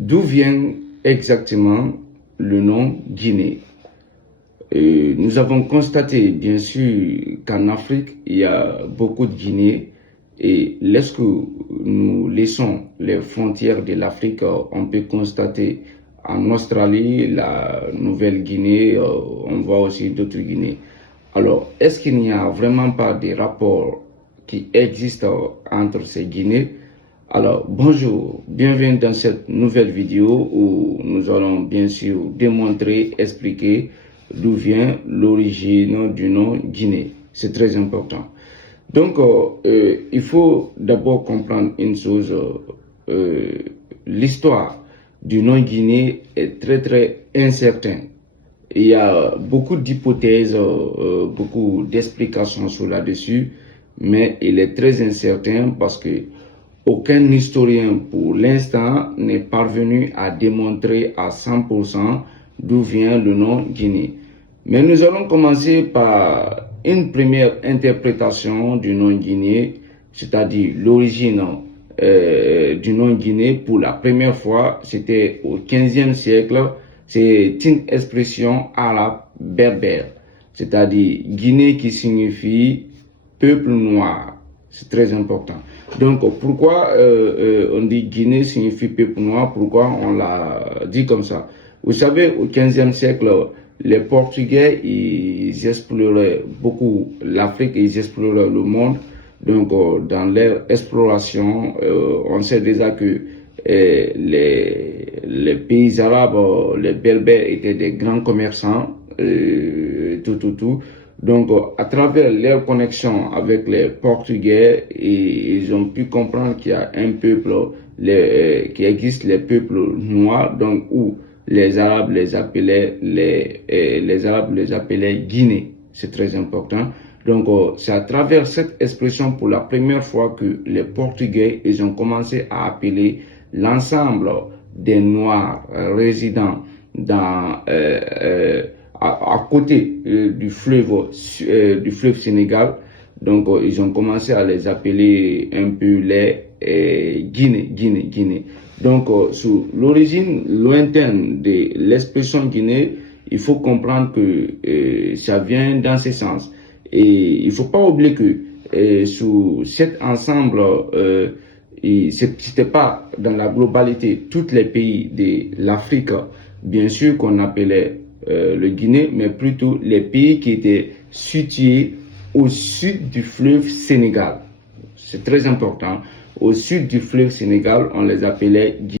D'où vient exactement le nom Guinée? Nous avons constaté, bien sûr, qu'en Afrique, il y a beaucoup de Guinées. Et lorsque nous laissons les frontières de l'Afrique, on peut constater en Australie, la Nouvelle-Guinée, on voit aussi d'autres Guinées. Alors, est-ce qu'il n'y a vraiment pas de rapport qui existe entre ces Guinées? Alors, bonjour, bienvenue dans cette nouvelle vidéo où nous allons bien sûr démontrer, expliquer d'où vient l'origine du nom Guinée. C'est très important. Donc, il faut d'abord comprendre une chose. L'histoire du nom Guinée est très incertaine. Il y a beaucoup d'hypothèses, beaucoup d'explications sur là-dessus, mais il est très incertain parce que aucun historien pour l'instant n'est parvenu à démontrer à 100% d'où vient le nom Guinée. Mais nous allons commencer par une première interprétation du nom Guinée, c'est-à-dire l'origine du nom Guinée pour la première fois, c'était au 15e siècle. C'est une expression arabe berbère, c'est-à-dire Guinée qui signifie peuple noir. C'est très important. Donc, pourquoi on dit Guinée signifie peuple noir? Pourquoi on l'a dit comme ça? Vous savez, au 15e siècle, les Portugais, ils exploraient beaucoup l'Afrique, ils exploraient le monde. Donc, dans leur exploration, on sait déjà que les pays arabes, les Berbères étaient des grands commerçants, tout. Donc, à travers leur connexion avec les Portugais, ils ont pu comprendre qu'il y a un peuple, qui existe les peuples noirs, donc où les Arabes les appelaient Guinée. C'est très important. Donc, c'est à travers cette expression pour la première fois que les Portugais, ils ont commencé à appeler l'ensemble des Noirs résidant dans à côté du fleuve Sénégal. Donc, ils ont commencé à les appeler un peu les Guinée. Donc, sur l'origine lointaine de l'expression Guinée, il faut comprendre que ça vient dans ce sens. Et il ne faut pas oublier que sous cet ensemble, c'était pas dans la globalité tous les pays de l'Afrique, bien sûr qu'on appelait le Guinée, mais plutôt les pays qui étaient situés au sud du fleuve Sénégal. C'est très important. Au sud du fleuve Sénégal, on les appelait Guinée.